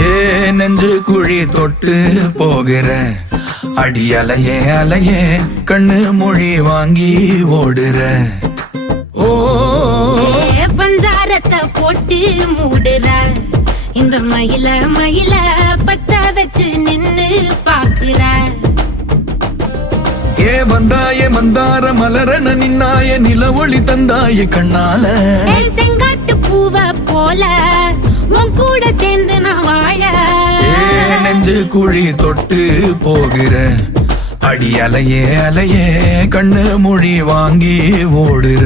ஏ நெஞ்சு குழி தொட்டு போகிற அடி அலையே அலையே கண்ணு மொழி வாங்கி ஓடுற. ஓ பஞ்சாரத்தை போட்டு மூடுற இந்த மயில மயில பத்த வச்சு நின்னு பாக்குற. ஏ வந்தாய மந்தார மலரன நின்னாய நில ஒளி தந்தாய கண்ணால. செங்காட்டு பூவ போல உன் கூட சேர்ந்து நான் வாழ. நெஞ்சு குழி தொட்டு போகிற அடி அலையே அலையே கண்ணு மொழி வாங்கி ஓடுற.